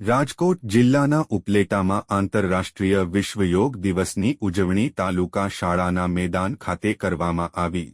રાજકોટ જિલ્લાના ઉપલેટામાં આંતરરાષ્ટ્રીય વિશ્વ યોગ દિવસની ઉજવણી તાલુકા શાળાના મેદાન ખાતે કરવામાં આવી।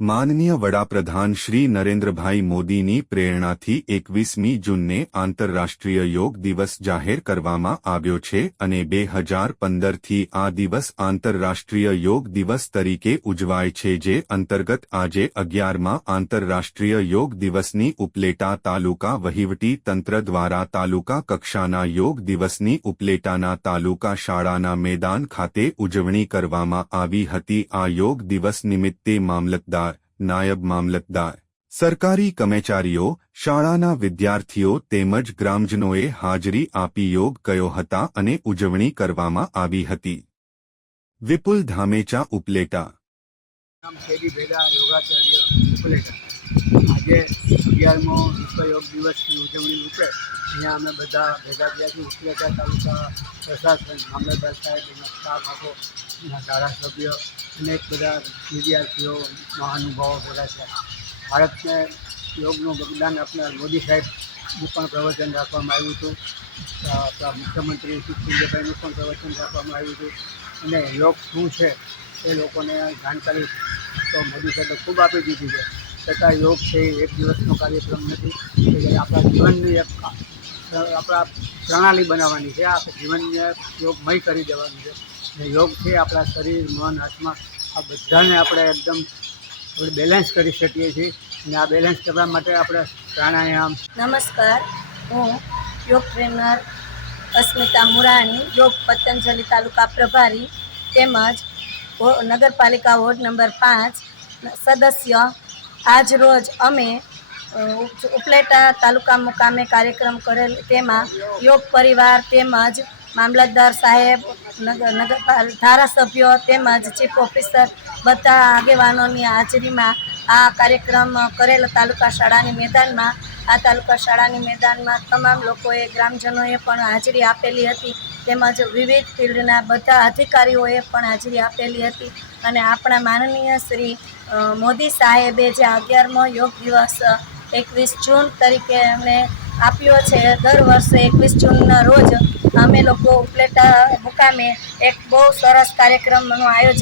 માનનીય વડાપ્રધાન શ્રી નરેન્દ્રભાઈ મોદીની પ્રેરણાથી 21મી જૂનને આંતરરાષ્ટ્રીય યોગ દિવસ જાહેર કરવામાં આવ્યો છે અને 2015થી આ દિવસ આંતરરાષ્ટ્રીય યોગ દિવસ તરીકે ઉજવાય છે, જે અંતર્ગત આજે 11મા આંતરરાષ્ટ્રીય યોગ દિવસની ઉપલેટા તાલુકા વહીવટી તંત્ર દ્વારા તાલુકા કક્ષાના યોગ દિવસની ઉપલેટાના તાલુકા શાળાના મેદાન ખાતે ઉજવણી કરવામાં આવી હતી। આ યોગ દિવસ નિમિત્તે મામલતદાર, નાયબ મામલતદાર, સરકારી કર્મચારીઓ, શાળાના વિદ્યાર્થીઓ તેમજ ગ્રામજનોએ હાજરી આપી યોગ કર્યો હતા અને ઉજવણી કરવામાં આવી હતી। વિપુલ ધામેચા, ઉપલેટા। આજે 11મો વિશ્વ યોગ દિવસની ઉજવણી રૂપે અહીંયા અમે બધા ભેગા થયા છીએ। ઉપલેટા તાલુકા પ્રશાસન, મામલતદાર સાહેબ, એના સ્ટાફ આખો, એના ધારાસભ્ય, અનેક બધા વિદ્યાર્થીઓ, મહાનુભાવો ભેગા થયા। ભારતને યોગનું વરદાન આપનાર મોદી સાહેબનું પણ પ્રવચન રાખવામાં આવ્યું હતું। આપણા મુખ્યમંત્રી શિવજીભાઈનું પણ પ્રવચન રાખવામાં આવ્યું હતું અને યોગ શું છે એ લોકોને જાણકારી તો મોદી સાહેબે ખૂબ આપી દીધી છે। છતાં યોગ છે એક દિવસનો કાર્યક્રમ નથી, આપણા જીવનની એક આપણા પ્રણાલી બનાવવાની છે। આપણે જીવનને યોગમય કરી દેવાનું છે અને યોગ છે આપણા શરીર, મન, આત્મા આ બધાને આપણે એકદમ બેલેન્સ કરી શકીએ છીએ અને આ બેલેન્સ કરવા માટે આપણે પ્રાણાયામ। નમસ્કાર, હું યોગ ટ્રેનર અસ્મિતા મુરાણી, યોગ પતંજલિ તાલુકા પ્રભારી તેમજ નગરપાલિકા વોર્ડ નંબર 5 સદસ્ય। આજ રોજ અમે ઉપલેટા તાલુકા મુકામે કાર્યક્રમ કરેલ, તેમાં યોગ પરિવાર તેમજ મામલતદાર સાહેબ, ધારાસભ્યો તેમજ ચીફ ઓફિસર બધા આગેવાનોની હાજરીમાં આ કાર્યક્રમ કરેલ તાલુકા શાળાની મેદાનમાં। આ તાલુકા શાળાની મેદાનમાં તમામ લોકોએ, ગ્રામજનોએ પણ હાજરી આપેલી હતી તેમજ વિવિધ ફિલ્ડના બધા અધિકારીઓએ પણ હાજરી આપેલી હતી અને આપણા માનનીય શ્રી મોદી સાહેબે જે 11મો યોગ દિવસ 21 જૂન તરીકે અમને આપ્યો છે, દર વર્ષે 21 જૂનના રોજ અમે લોકો ઉપલેટા મુકામે એક બહુ સરસ કાર્યક્રમનું આયોજન